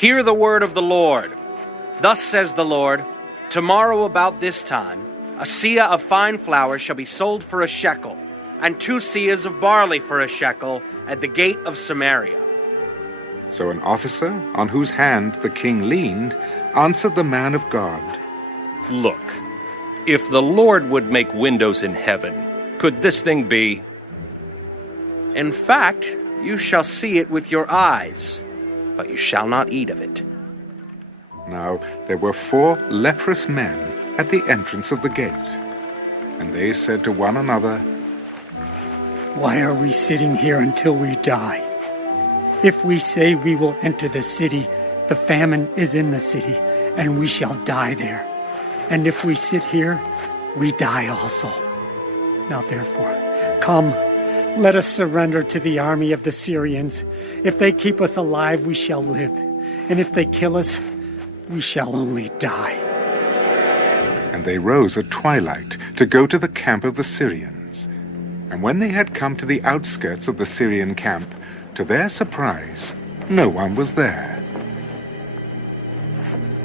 Hear the word of the Lord. Thus says the Lord, tomorrow about this time, a seah of fine flour shall be sold for a shekel, and 2 seahs of barley for a shekel at the gate of Samaria. So an officer, on whose hand the king leaned, answered the man of God, Look, if the Lord would make windows in heaven, could this thing be? In fact, you shall see it with your eyes, but you shall not eat of it. Now there were 4 leprous men at the entrance of the gate. And they said to one another, Why are we sitting here until we die? If we say we will enter the city, the famine is in the city, and we shall die there. And if we sit here, we die also. Now therefore, come, let us surrender to the army of the Syrians. If they keep us alive, we shall live. And if they kill us, we shall only die. And they rose at twilight to go to the camp of the Syrians. And when they had come to the outskirts of the Syrian camp, to their surprise, no one was there.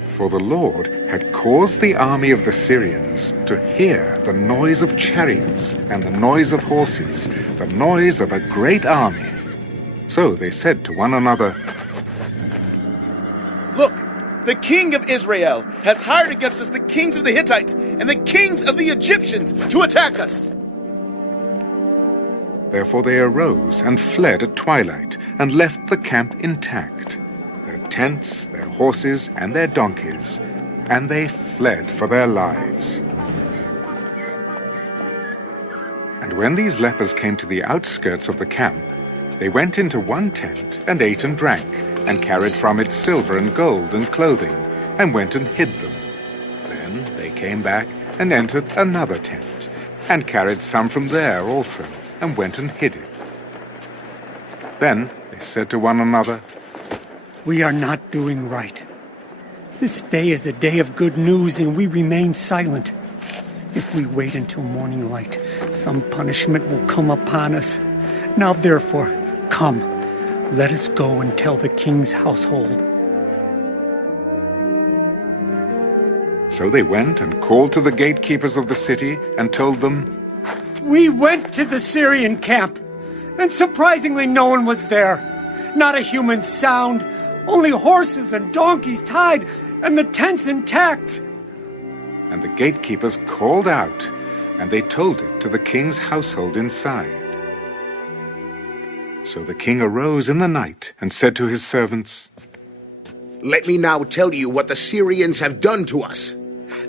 For the Lord had caused the army of the Syrians to hear the noise of chariots and the noise of horses, the noise of a great army. So they said to one another, Look, the king of Israel has hired against us the kings of the Hittites and the kings of the Egyptians to attack us. Therefore they arose and fled at twilight and left the camp intact, their tents, their horses, and their donkeys, and they fled for their lives. And when these lepers came to the outskirts of the camp, they went into one tent and ate and drank, and carried from it silver and gold and clothing, and went and hid them. Then they came back and entered another tent, and carried some from there also, and went and hid it. Then they said to one another, We are not doing right. This day is a day of good news, and we remain silent. If we wait until morning light, some punishment will come upon us. Now therefore, come, let us go and tell the king's household. So they went and called to the gatekeepers of the city and told them, We went to the Syrian camp, and surprisingly no one was there. Not a human sound, only horses and donkeys tied, and the tents intact. And the gatekeepers called out, and they told it to the king's household inside. So the king arose in the night and said to his servants, Let me now tell you what the Syrians have done to us.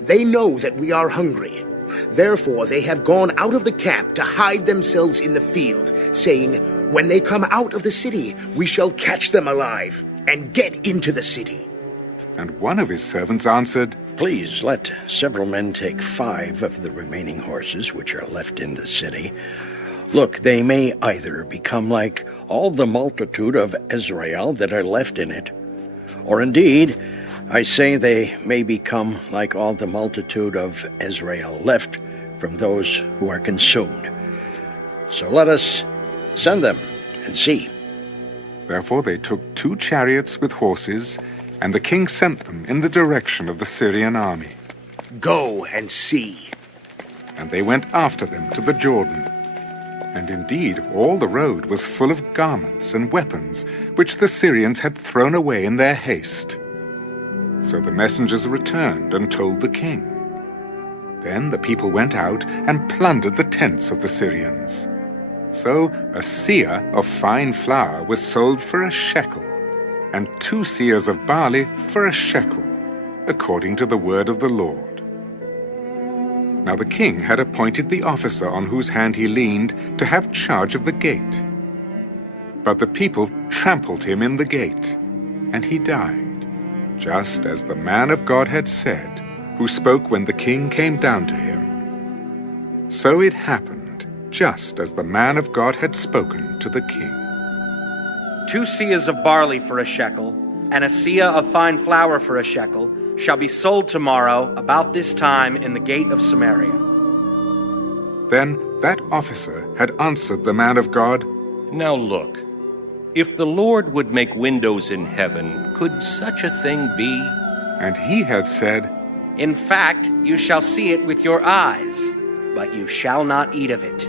They know that we are hungry. Therefore they have gone out of the camp to hide themselves in the field, saying, When they come out of the city, we shall catch them alive and get into the city. And one of his servants answered, Please let several men take 5 of the remaining horses which are left in the city. Look, they may either become like all the multitude of Israel that are left in it, or indeed, I say they may become like all the multitude of Israel left from those who are consumed. So let us send them and see. Therefore they took 2 chariots with horses, and the king sent them in the direction of the Syrian army. Go and see. And they went after them to the Jordan. And indeed all the road was full of garments and weapons, which the Syrians had thrown away in their haste. So the messengers returned and told the king. Then the people went out and plundered the tents of the Syrians. So a seah of fine flour was sold for a shekel, and 2 seahs of barley for a shekel, according to the word of the Lord. Now the king had appointed the officer on whose hand he leaned to have charge of the gate. But the people trampled him in the gate, and he died, just as the man of God had said, who spoke when the king came down to him. So it happened, just as the man of God had spoken to the king. 2 seahs of barley for a shekel, and a seah of fine flour for a shekel, shall be sold tomorrow about this time in the gate of Samaria. Then that officer had answered the man of God, Now look, If the Lord would make windows in heaven, could such a thing be? And he had said, In fact, you shall see it with your eyes, but you shall not eat of it.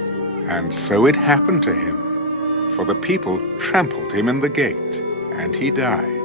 And so it happened to him. For the people trampled him in the gate, and he died.